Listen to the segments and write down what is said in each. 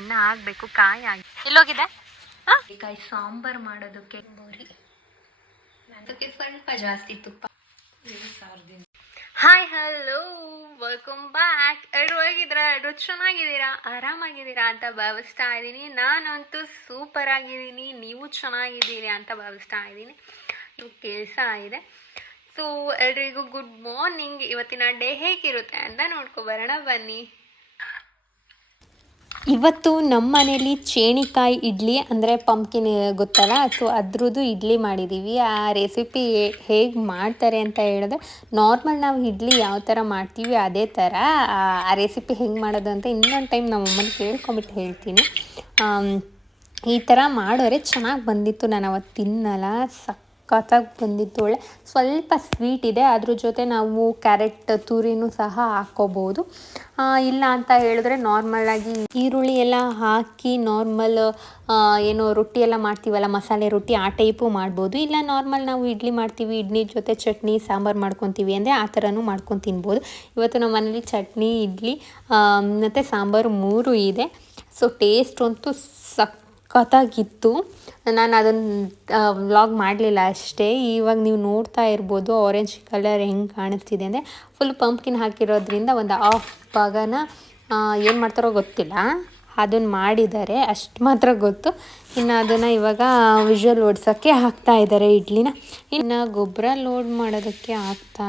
ಹಣ್ಣು ಆಗಬೇಕು ಕಾಯಿ ಆಗಿ. ಇಲ್ಲೋಗಿದೆ? ಕಾಯಿ ಸಾಂಬಾರ್ ಮಾಡೋದಕ್ಕೆ ಬೋರಿ. ಅದಕ್ಕೆ ಸ್ವಲ್ಪ ಜಾಸ್ತಿ ತುಪ್ಪ. ಹಾಯ್ ಹಲೋ ವೆಲ್ಕಮ್ ಬ್ಯಾಕ್ ಎಲ್ಲರೂ ಹೇಗಿದ್ದೀರಾ? ಎರಡು ಚೆನ್ನಾಗಿದ್ದೀರಾ? ಆರಾಮಾಗಿದ್ದೀರಾ ಅಂತ ಭಾವಿಸ್ತಾ ಇದ್ದೀನಿ. ನಾನಂತೂ ಸೂಪರ್ ಆಗಿದ್ದೀನಿ. ನೀವು ಚೆನ್ನಾಗಿದ್ದೀರಿ ಅಂತ ಭಾವಿಸ್ತಾ ಇದ್ದೀನಿ. ಇದು ಕೆಲಸ ಇದೆ. ಸೊ ಎಲ್ರಿಗೂ ಗುಡ್ ಮಾರ್ನಿಂಗ್ ಇವತ್ತಿನ ಡೇ ಹೇಗಿರುತ್ತೆ ಅಂತ ನೋಡ್ಕೊಬರೋಣ ಬನ್ನಿ. ಇವತ್ತು ನಮ್ಮ ಮನೇಲಿ ಚೇಣಿಕಾಯಿ ಇಡ್ಲಿ ಅಂದರೆ ಪಂಪ್ಕಿನ್ ಗೊತ್ತಲ್ಲ? ಸೊ ಅದ್ರದ್ದು ಇಡ್ಲಿ ಮಾಡಿದ್ದೀವಿ ಆ ರೆಸಿಪಿ ಹೇಗೆ ಮಾಡ್ತಾರೆ ಅಂತ ಹೇಳಿದ್ರೆ ನಾರ್ಮಲ್ ನಾವು ಇಡ್ಲಿ ಯಾವ ಥರ ಮಾಡ್ತೀವಿ ಅದೇ ಥರ ಆ ರೆಸಿಪಿ ಹೆಂಗೆ ಮಾಡೋದು ಅಂತ ಇನ್ನೊಂದು ಟೈಮ್ ನಮ್ಮ ಅಮ್ಮನ ಕೇಳ್ಕೊಂಬಿಟ್ಟು ಹೇಳ್ತೀನಿ. ಈ ಥರ ಮಾಡೋರೆ ಚೆನ್ನಾಗಿ ಬಂದಿತ್ತು. ನಾನು ಅವತ್ತು ತಿನ್ನಲ್ಲ. ಸಖತ್ತಾಗಿ ಬಂದಿತ್ತು ಸ್ವಲ್ಪ ಸ್ವೀಟ್ ಇದೆ, ಅದ್ರ ಜೊತೆ ನಾವು ಕ್ಯಾರೆಟ್ ತುರಿನೂ ಸಹ ಹಾಕ್ಕೋಬೋದು ಇಲ್ಲ ಅಂತ ಹೇಳಿದ್ರೆ ನಾರ್ಮಲಾಗಿ ಈರುಳ್ಳಿ ಎಲ್ಲ ಹಾಕಿ ನಾರ್ಮಲ್ ಏನು ರೊಟ್ಟಿ ಎಲ್ಲ ಮಾಡ್ತೀವಲ್ಲ, ಮಸಾಲೆ ರೊಟ್ಟಿ ಆ ಟೈಪು ಮಾಡ್ಬೋದು. ಇಲ್ಲ ನಾರ್ಮಲ್ ನಾವು ಇಡ್ಲಿ ಮಾಡ್ತೀವಿ, ಇಡ್ಲಿ ಜೊತೆ ಚಟ್ನಿ, ಸಾಂಬಾರು ಮಾಡ್ಕೊತೀವಿ ಅಂದರೆ ಆ ಥರನೂ ಮಾಡ್ಕೊಂಡು ತಿನ್ಬೋದು. ಇವತ್ತು ನಮ್ಮ ಮನೇಲಿ ಚಟ್ನಿ, ಇಡ್ಲಿ ಮತ್ತು ಸಾಂಬಾರು ಮೂರು ಇದೆ. ಸೊ ಟೇಸ್ಟ್ ಅಂತೂ ಸಖತ್ತಾಗಿತ್ತು ನಾನು ಅದನ್ನು ವ್ಲಾಗ್ ಮಾಡಲಿಲ್ಲ ಅಷ್ಟೇ. ಇವಾಗ ನೀವು ನೋಡ್ತಾ ಇರ್ಬೋದು ಆರೆಂಜ್ ಕಲರ್ ಹೆಂಗೆ ಕಾಣಿಸ್ತಿದೆ ಅಂದರೆ ಫುಲ್ ಪಂಪ್ಕಿನ್ ಹಾಕಿರೋದ್ರಿಂದ ಒಂದು ಆಫ್ ಭಾಗನ ಏನು ಮಾಡ್ತಾರೋ ಗೊತ್ತಿಲ್ಲ. ಅದನ್ನು ಮಾಡಿದ್ದಾರೆ, ಅಷ್ಟು ಮಾತ್ರ ಗೊತ್ತು. ಇನ್ನು ಅದನ್ನು ಇವಾಗ ವಿಜುವಲ್ ಓಡಿಸೋಕ್ಕೆ ಹಾಕ್ತಾ ಇದ್ದಾರೆ ಇಡ್ಲಿನ. ಇನ್ನು ಗೊಬ್ಬರ ಲೋಡ್ ಮಾಡೋದಕ್ಕೆ ಹಾಕ್ತಾ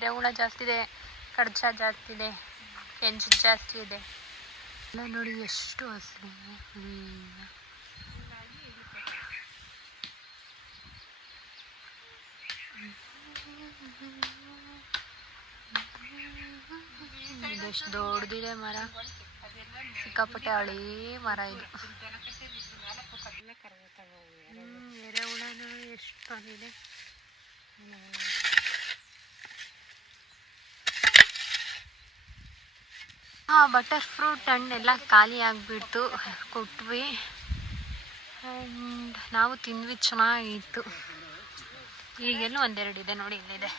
ಹ್ಞೂ ಎರೆಹುಳ ಜಾಸ್ತಿ ಇದೆ ಕಡ್ಜ ಜಾಸ್ತಿ ಇದೆ ಕೆಂಚು ಜಾಸ್ತಿ ಇದೆ. ಎಲ್ಲ ನೋಡಿ ಎಷ್ಟು ಹಸಿರು. ಎಷ್ಟು ದೊಡ್ಡದಿದೆ ಮರ. ಸಿಕ್ಕಾಪಟ್ಟೆ ಹಳೇ ಮರ ಇದು. ಕರ್ಗೋತಾವ ಎಷ್ಟು ಬಂದಿದೆ. ಹಾಂ ಬಟರ್ ಫ್ರೂಟ್ ಹಣ್ಣೆಲ್ಲ ಖಾಲಿ ಆಗಿಬಿಡ್ತು. ಕೊಟ್ವಿ. ಆ್ಯಂಡ್ ನಾವು ತಿಂದ್ವಿ, ಚೆನ್ನಾಗಿತ್ತು. ಈಗೆಲ್ಲೂ ಒಂದೆರಡು ಇದೆ ನೋಡಿ ಇಲ್ಲಿದೆ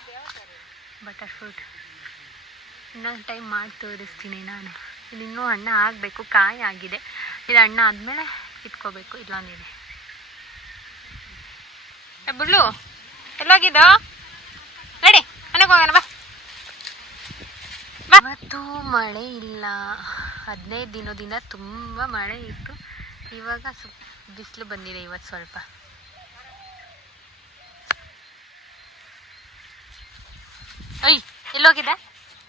ಬಟರ್ ಫ್ರೂಟ್ ಇನ್ನೊಂದು ಟೈಮ್ ಮಾಡಿ ತೋರಿಸ್ತೀನಿ ನಾನು. ಇನ್ನೂ ಹಣ್ಣು ಆಗಬೇಕು, ಕಾಯಿ ಆಗಿದೆ. ಇದು ಅಣ್ಣ ಆದಮೇಲೆ ಇಟ್ಕೋಬೇಕು, ಇಲ್ಲೊಂದಿದೆ. ಬಿಡ್ಲು ಎಲ್ಲೋಗಿದ್ದೋ ನಡಿ, ಮನೆಗೆ ಹೋಗೋಣ, ಬಾ. ಇವತ್ತು ಮಳೆ ಇಲ್ಲ. ಹದಿನೈದು ದಿನದಿಂದ ತುಂಬ ಮಳೆ ಇತ್ತು. ಇವಾಗ ಬಿಸಿಲು ಬಂದಿದೆ ಇವತ್ತು ಸ್ವಲ್ಪ. ಅಯ್ಯ ಎಲ್ಲೋಗಿದೆ?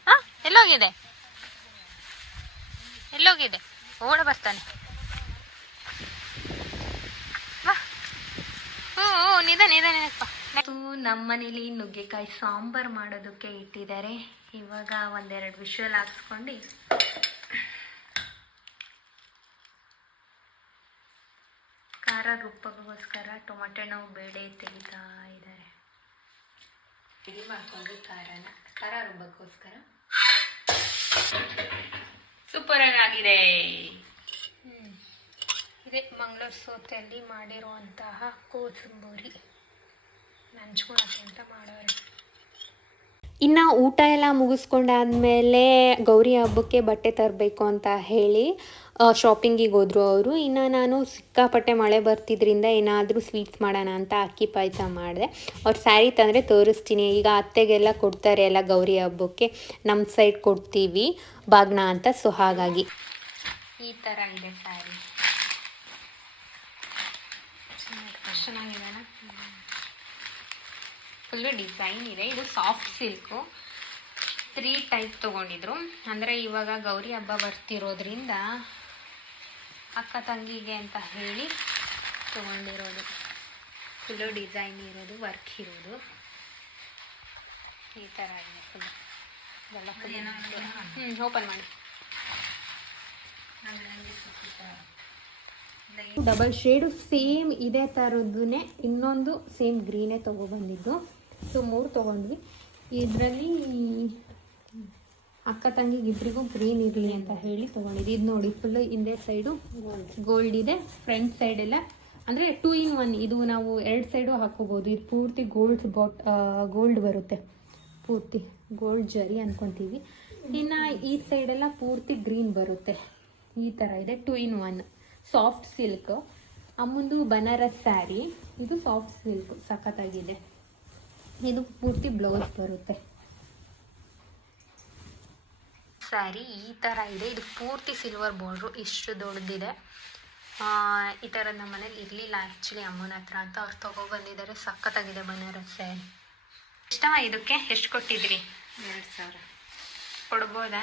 ಹಾಂ, ಎಲ್ಲೋಗಿದೆ? ಎಲ್ಲೋಗಿದೆ? ಓಡ ಬರ್ತಾನೆ. ಹ್ಞೂ ನಿಧಾನ ನಿಧಾನ ನಮ್ಮ ಮನೇಲಿ ನುಗ್ಗೆಕಾಯಿ ಸಾಂಬಾರು ಮಾಡೋದಕ್ಕೆ ಇಟ್ಟಿದ್ದಾರೆ. ಇವಾಗ ಒಂದೆರಡು ವಿಷುವಲ್ ಹಾಕ್ಸ್ಕೊಂಡು. ಖಾರ ರುಬ್ಬಕ್ಕೋಸ್ಕರ ಟೊಮೆಟೊ ಬೇಳೆ ತೆಗಿತಾ ಇದ್ದಾರೆ. ರೆಡಿ ಮಾಡಿಕೊಂಡು ಖಾರನ ಖಾರ ರುಬ್ಬಕ್ಕೋಸ್ಕರ ಸೂಪರ್ ಆಗಿದೆ. ಇದೇ ಮಂಗಳೂರು ಸೌತೆಯಲ್ಲಿ ಮಾಡಿರುವಂತಹ ಕೋಸಂಬರಿ. ನಂಚ್ಕೊಳಕ್ಕೆ ಅಂತ ಮಾಡೋರು. ಇನ್ನು ಊಟ ಎಲ್ಲ ಮುಗಿಸ್ಕೊಂಡಾದ್ಮೇಲೆ ಗೌರಿ ಹಬ್ಬಕ್ಕೆ ಬಟ್ಟೆ ತರಬೇಕು ಅಂತ ಹೇಳಿ ಶಾಪಿಂಗಿಗೆ ಹೋದರು ಅವರು. ಇನ್ನು ನಾನು ಸಿಕ್ಕಾಪಟ್ಟೆ ಮಳೆ ಬರ್ತಿದ್ರಿಂದ ಏನಾದರೂ ಸ್ವೀಟ್ಸ್ ಮಾಡೋಣ ಅಂತ ಅಕ್ಕಿ ಪಾಯಸ ಮಾಡಿದೆ. ಅವ್ರು ಸ್ಯಾರಿ ತಂದರೆ ತೋರಿಸ್ತೀನಿ. ಈಗ ಅತ್ತೆಗೆಲ್ಲ ಕೊಡ್ತಾರೆ ಎಲ್ಲ ಗೌರಿ ಹಬ್ಬಕ್ಕೆ. ನಮ್ಮ ಸೈಡ್ ಕೊಡ್ತೀವಿ ಬಾಗ್ನ ಅಂತ. ಸೊ ಹಾಗಾಗಿ. ಈ ಥರ ಇದೆ ಸ್ಯಾರಿ ಚೆನ್ನಾಗಿದೆ ಫುಲ್ಲು ಡಿಸೈನ್ ಇದೆ. ಇದು ಸಾಫ್ಟ್ ಸಿಲ್ಕು ತ್ರೀ ಟೈಪ್ ತೊಗೊಂಡಿದ್ರು. ಅಂದರೆ ಇವಾಗ ಗೌರಿ ಹಬ್ಬ ಬರ್ತಿರೋದ್ರಿಂದ ಅಕ್ಕ ತಂಗಿಗೆ ಅಂತ ಹೇಳಿ ತೊಗೊಂಡಿರೋದು. ಫುಲ್ಲು ಡಿಸೈನ್ ಇರೋದು ವರ್ಕ್ ಇರೋದು. ಈ ಥರ ಇದೆ ಫುಲ್ ಹ್ಞೂ ಓಪನ್ ಮಾಡಿ. ಡಬಲ್ ಶೇಡು ಸೇಮ್ ಇದೇ ಥರದ್ದನ್ನೇ ಇನ್ನೊಂದು ಸೇಮ್ ಗ್ರೀನೇ ತೊಗೊಬಂದಿದ್ದು ಸೊ ಮೂರು ತೊಗೊಂಡ್ವಿ. ಇದರಲ್ಲಿ ಅಕ್ಕ ತಂಗಿಗೆ ಇಬ್ಬರಿಗೂ ಗ್ರೀನ್ ಇರಲಿ ಅಂತ ಹೇಳಿ ತೊಗೊಂಡಿದ್ವಿ. ಇದು ನೋಡಿ ಫುಲ್ ಹಿಂದೆ ಸೈಡು ಗೋಲ್ಡ್ ಇದೆ ಫ್ರಂಟ್ ಸೈಡ್ ಎಲ್ಲ. ಅಂದರೆ ಟೂ ಇನ್ ಒನ್ ಇದು ನಾವು ಎರಡು ಸೈಡು ಹಾಕೋಬೋದು. ಇದು ಪೂರ್ತಿ ಗೋಲ್ಡ್ ಬಾಟ್ ಗೋಲ್ಡ್ ಬರುತ್ತೆ. ಪೂರ್ತಿ ಗೋಲ್ಡ್ ಜರಿ ಅಂದ್ಕೊತೀವಿ ಇನ್ನು ಈ ಸೈಡೆಲ್ಲ ಪೂರ್ತಿ ಗ್ರೀನ್ ಬರುತ್ತೆ. ಈ ಥರ ಇದೆ two in one soft silk ಅಮ್ಮಂದು Banaras sari ಇದು ಸಾಫ್ಟ್ ಸಿಲ್ಕ್ ಸಖತ್ತಾಗಿದೆ. ಇದು ಪೂರ್ತಿ ಬ್ಲೌಸ್ ಬರುತ್ತೆ. ಸ್ಯಾರಿ ಈ ಥರ ಇದೆ. ಇದು ಪೂರ್ತಿ ಸಿಲ್ವರ್ ಬಾರ್ಡ್ರು ಇಷ್ಟು ದೊಡ್ಡದಿದೆ. ಆ, ಈ ಥರ ನಮ್ಮ ಮನೇಲಿ ಇರಲಿಲ್ಲ ಆ್ಯಕ್ಚುಲಿ ಅಮ್ಮನ ಹತ್ರ ಅಂತ. ಅವ್ರು ತೊಗೊಬಂದಿದ್ದಾರೆ ಸಖತ್ತಾಗಿದೆ ಬನಾರಸ್ ಸ್ಯಾರಿ ಇಷ್ಟವ ಇದಕ್ಕೆ? ಎಷ್ಟು ಕೊಟ್ಟಿದ್ರಿ? ಎರಡು ಸಾವಿರ. ಕೊಡ್ಬೋದಾ?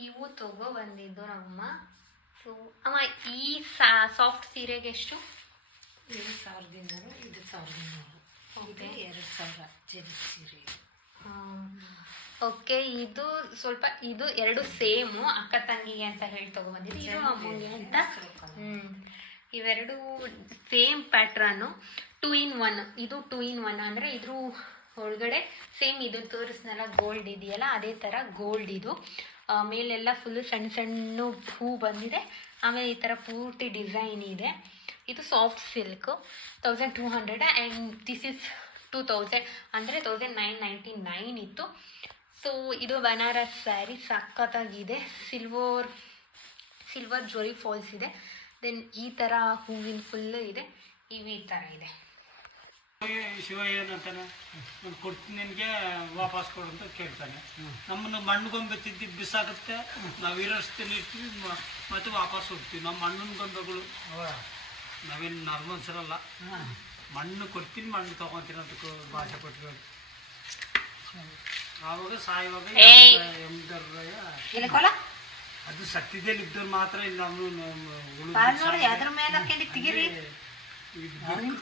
ಇವು ತಗೋ ಬಂದಿದ್ದು ನಮ್ಮಮ್ಮ ಸೊ ಅಮ್ಮ ಈ ಸಾಫ್ಟ್ ಸೀರೆಗೆ ಎಷ್ಟು? ಇದು ಸಾವಿರದ ಇನ್ನೂರು ಇದು ಎರಡು ಸಾವಿರ ಜರಿ ಸೀರೆ ಓಕೆ ಇದು ಸ್ವಲ್ಪ ಇದು ಎರಡು ಸೇಮು ಅಕ್ಕ ತಂಗಿಗೆ ಅಂತ ಹೇಳಿ ತಗೊಬಂದಿದ್ದು ಇದು ಅಮ್ಮಂಗೆ ಅಂತ. ಇವೆರಡು same pattern two in one ಇದು ಟೂ ಇನ್ ಒನ್ ಅಂದರೆ ಇದ್ರ ಒಳಗಡೆ ಸೇಮ್ ಇದು ತೋರಿಸ್ನಲ್ಲ ಗೋಲ್ಡ್ ಇದೆಯಲ್ಲ, ಅದೇ ಥರ ಗೋಲ್ಡ್ ಇದು. ಮೇಲೆಲ್ಲ ಫುಲ್ ಸಣ್ಣ ಸಣ್ಣ ಹೂ ಬಂದಿದೆ. ಆಮೇಲೆ ಈ ಥರ ಪೂರ್ತಿ ಡಿಸೈನ್ ಇದೆ. ಇದು soft silk thousand two hundred and this is two thousand ಅಂದರೆ ತೌಸಂಡ್ ನೈನ್ ನೈಂಟಿ ನೈನ್ ಇತ್ತು. ಸೊ ಇದು ಬನಾರಸ್ ಸ್ಯಾರಿ, ಸಖತ್ತಾಗಿದೆ. ಸಿಲ್ವರ್ ಸಿಲ್ವರ್ ಜೋರಿ ಫಾಲ್ಸ್ ಇದೆ. ದೆನ್ ಈ ಥರ ಹೂವಿನ ಫುಲ್ ಇದೆ. ಇವು ಈ ಥರ ಇದೆ. ಶಿವ ಏನಂತಾನೆ ನಾನು ಕೊಡ್ತೀನಿ ನಿನಗೆ ವಾಪಸ್ ಕೊಡು ಅಂತ ಕೇಳ್ತಾನೆ. ನಮ್ಮನ್ನು ಮಣ್ಣು ಗೊಂಬೆ ತಿದ್ದಿ ಬಿಸಾಕುತ್ತೆ ನಾವು ಇರೋಷ್ಟನ್ನು ಇರ್ತೀವಿ ಮತ್ತೆ ವಾಪಸ್ ಹೋಗ್ತೀವಿ. ನಮ್ಮ ಮಣ್ಣಿನ ಗೊಂಬೆಗಳು ನಾವೇನು ನಾರ್ಮಲ್ಸರಲ್ಲ ಮಣ್ಣು ಕೊಡ್ತೀನಿ ಮಣ್ಣು ತಗೊತೀನಿ ಅದಕ್ಕೆ ಭಾಷೆ ಕೊಟ್ಟಿರೋದು. ಆವಾಗ ಸಾಯುವಾಗ ಅದು ಸತ್ಯದಲ್ಲಿ ಇದ್ದವ್ರು ಮಾತ್ರ ಇಲ್ಲಿ ನಮ್ಮ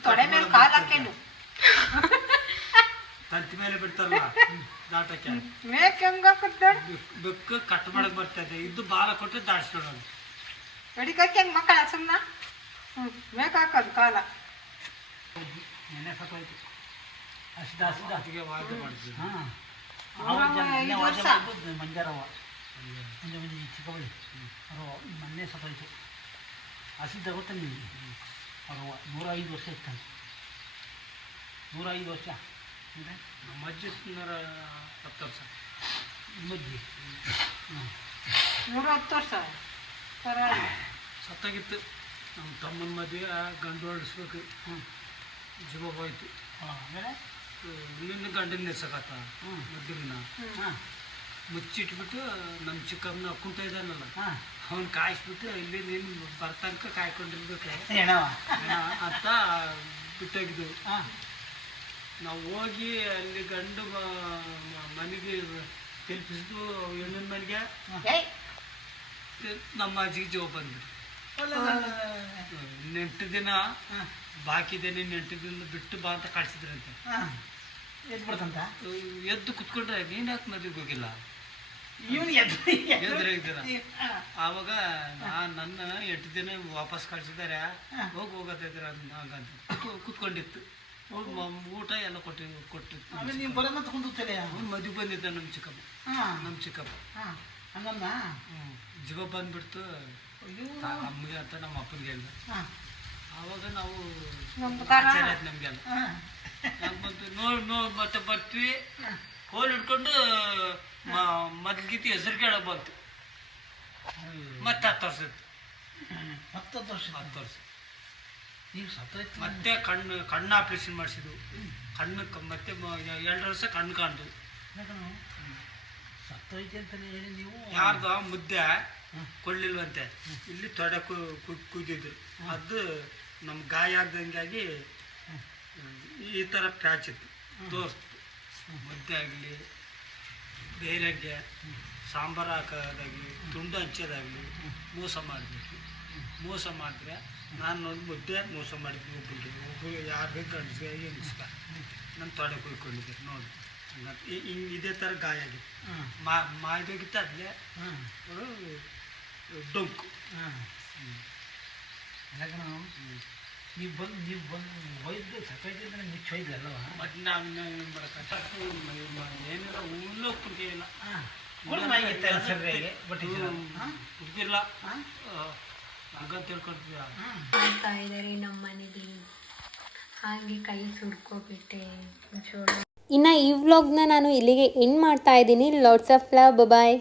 ತೊಡೆ ಮೇಲೆ ಕಾಲು ಹಾಕೊಂಡು ತಂತಿ ಮೇಲೆ ಬಿಡ್ತಾರಲ್ಲ ದಾಟಕ್ಕೆ. ಮೇಕ್ ಹೆಂಗ ಬೆಕ್ಕು ಕಟ್ ಮಾಡಕ್ ಬರ್ತದೆ ಇದು. ಬಾಲ ಕೊಟ್ಟು ದಾಡ್ಸ್ಕೊಡೋದು ನಡಿಕಕ್ಕೆ ಹೆಂಗ್ ಮಕ್ಕಳ ಸುಮ್ಮನ ಮೇಕ್ ಹಾಕೋದು ಕಾಲ. ನೆನೆ ಸಾಕಾಯ್ತು ಅಷ್ಟು ಹಸಿದ ಅದಕ್ಕೆ ವಾದ್ಯ ಮಾಡಿದ್ವಿ ಹಾಂ ಮಂಜಾರವ ಮುಂಜೆ ಮುಂಜೆ ಚಿಕ್ಕಬಳ್ಳಿ ಅವರು ಮೊನ್ನೆ ಸತ್ತೋಯ್ತು. ಹಸಿದ್ದ ಗೊತ್ತ ನಿಮಗೆ ಅವರು ನೂರ ಐದು ವರ್ಷ ಇರ್ತಾನೆ ನೂರ ಐದು ವರ್ಷ. ಅಂದರೆ ನಮ್ಮ ಅಜ್ಜಿ ನೂರ ಹತ್ತು ವರ್ಷ. ಮಜ್ಜಿ ನೂರ ಹತ್ತು ವರ್ಷ ಸರ ಸತ್ತಾಗಿತ್ತು. ನಮ್ಮ ತಮ್ಮನ ಮದುವೆ ಗಂಡು ಹೊಡಿಸ್ಬೇಕು ಹ್ಞೂ ಜೀವ ಹೋಯ್ತು. ಆಮೇಲೆ ನಿನ್ನ ಗಂಡನ ನೆಸಕತ್ತ ಹ್ಞೂ ಮದ್ದಿನ ಹಾಂ. ಮುಚ್ಚಿಟ್ಬಿಟ್ಟು ನಮ್ಮ ಚಿಕ್ಕಮ್ಮನ ಕುಂಟ ಇದ್ದಾನಲ್ಲ. ಹಾಂ. ಅವ್ನು ಕಾಯಿಸ್ಬಿಟ್ಟು ಇಲ್ಲಿ ನೀನು ಬರ್ತನಕ ಕಾಯ್ಕೊಂಡಿರ್ಬೇಕು. ಅಂತ ಬಿಟ್ಟೋಗಿದ್ದು ಹಾಂ. ನಾವು ಹೋಗಿ ಅಲ್ಲಿ ಗಂಡು ಮನೆಗೆ ತಲುಪಿಸಿದ್ದು ಹೆಣ್ಣಿನ ಮನೆಗೆ. ನಮ್ಮ ಅಜ್ಜಿಗೆ ಜೀವ ಬಂದ್ಬಿಟ್ಟು ನೆಂಟು ದಿನ ಬಾಕಿ ದಿನ ನೆಂಟು ದಿನ ಬಿಟ್ಟು ಬಾ ಅಂತ ಕಳ್ಸಿದ್ರಂತೆ ಎದ್ದು ಕುತ್ಕೊಂಡ್ರೆ ನೀನು ಯಾಕೆ ಮದುವೆಗೆ ಹೋಗಿಲ್ಲ? ಆವಾಗ ನಾನು ನನ್ನ ಎಂಟು ದಿನ ವಾಪಸ್ ಕಳ್ಸಿದ್ದಾರೆ ಹೋಗಿ ಹೋಗತ್ತಿದ್ರ ಹಂಗಂತ. ಕುತ್ಕೊ- ಕುತ್ಕೊಂಡಿತ್ತು. ಊಟ ಎಲ್ಲ ಕೊಟ್ಟು ಆಮೇಲೆ ನೀವು ಬರೋಣ ಅಂತ ಅವ್ನು ಮದುವೆ ಬಂದಿದ್ದ ನಮ್ಮ ಚಿಕ್ಕಪ್ಪ. ಹಾಂ. ನಮ್ಮ ಚಿಕ್ಕಪ್ಪ. ಹಾಂ. ಹಂಗಮ್ಮ ಹ್ಮ್. ಜೀವ ಬಂದ್ಬಿಡ್ತು. ಅಮ್ಮಗೆ ಅಂತ ನಮ್ಮ ಅಪ್ಪನಿಗೆ ಹೇಳ್ದೆ. ಆವಾಗ ನಾವು ನಮಗೆಲ್ಲ. ಯಾಕೆ ಬಂತು ನೋಡಿ ನೋಡಿ ಮತ್ತೆ ಬರ್ತೀವಿ. ಹೋಲ್ ಇಟ್ಕೊಂಡು ಮೊದ್ಲಿಗಿತ್ತು ಹೆಸರು ಕೇಳಕ್ಕೆ ಬಂತು. ಮತ್ತೆ ಹತ್ತು ವರ್ಷ ಹತ್ತು ವರ್ಷ ಹತ್ತು ವರ್ಷ. ಈಗ ಸತ್ತೋಯ್ತು. ಮತ್ತೆ ಕಣ್ಣು ಕಣ್ಣು ಆಪ್ರೇಷನ್ ಮಾಡಿಸಿದ್ರು. ಕಣ್ಣು ಕ- ಮತ್ತೆ ಮ- ಎರಡು ವರ್ಷ ಕಣ್ಣು ಕಾಣ್ದು. ಸತ್ತೋಯ್ತು ಅಂತಾನೆ ಹೇಳಿ ನೀವು ಯಾರ್ದು ಮುದ್ದೆ ಕೊಡ್ಲಿಲ್ವಂತೆ. ಇಲ್ಲಿ ತೊಡೆ ಕು ಕು- ಕುಯ್ದಿದ್ರು ಅದು ನಮ್ಮ ಗಾಯ ಆಗ್ದಂಗಾಗಿ ಈ ಥರ ಪ್ಯಾಚ್ ಇತ್ತು. ತೋರಿಸ್ತು. ಮುದ್ದೆ ಆಗಲಿ ಬೇರೆಗೆ ಸಾಂಬಾರು ಹಾಕೋದಾಗಲಿ ತುಂಡು ಹಂಚೋದಾಗಲಿ ಮೋಸ ಮಾಡಬೇಕು. ಮೋಸ ಮಾಡಿದ್ರೆ ನಾನು ಒಂದು ಮುದ್ದೆ ಮೋಸ ಮಾಡಿದ್ವಿ ಒಬ್ಬರಿಗೆ ಒಬ್ಬರು ಯಾರು ಬೇಕು ಗಂಡಸ್ಗೆ ಹೆಂಗಸ್ಗ ನನ್ನ ತೊಡೆ ಕುಯ್ಕೊಂಡಿದ್ದೆ ನೋಡಿ. ಮತ್ತು ಹಿಂಗೆ ಇದೇ ಥರ ಗಾಯ ಆಗಿತ್ತು ಮಾ ಮಾಯ್ದೋಗಿತ್ತು ಅಲ್ಲೇ ಡೊಂಕು. ಹಾಂ. ನಾವು ಬಂದು ನೀವು ಬಂದು ಒಯ್ದು ಸತ್ತೋಯ್ತಿದ್ರೆ ಮುಚ್ಚಿ ಒಯ್ದು ಅಲ್ಲವಾ ಮತ್ತು ನಾವು ಏನು ಮಾಡೋಕ್ಕಾಗ್ತದೆ ಏನಿಲ್ಲ ಕುಡಿಕೆ ಇಲ್ಲ ಹಾಂ. ಸರಿಯಾಗಿ? ಬಟ್ ಕುಡ್ದಿಲ್ಲ. ಹಾಂ. ಮಾಡ್ತಾ ಇದ್ದಾರೆ ನಮ್ಮ ಮನೇಲಿ ಹಾಗೆ ಕೈ ಸುಡ್ಕೊಬಿಟ್ಟೆ ಜೋಳ ಇನ್ನು ಈ ವ್ಲಾಗ್ನ ನಾನು ಇಲ್ಲಿಗೆ ಎಂಡ್ ಮಾಡ್ತಾ ಇದ್ದೀನಿ. Lots of love bye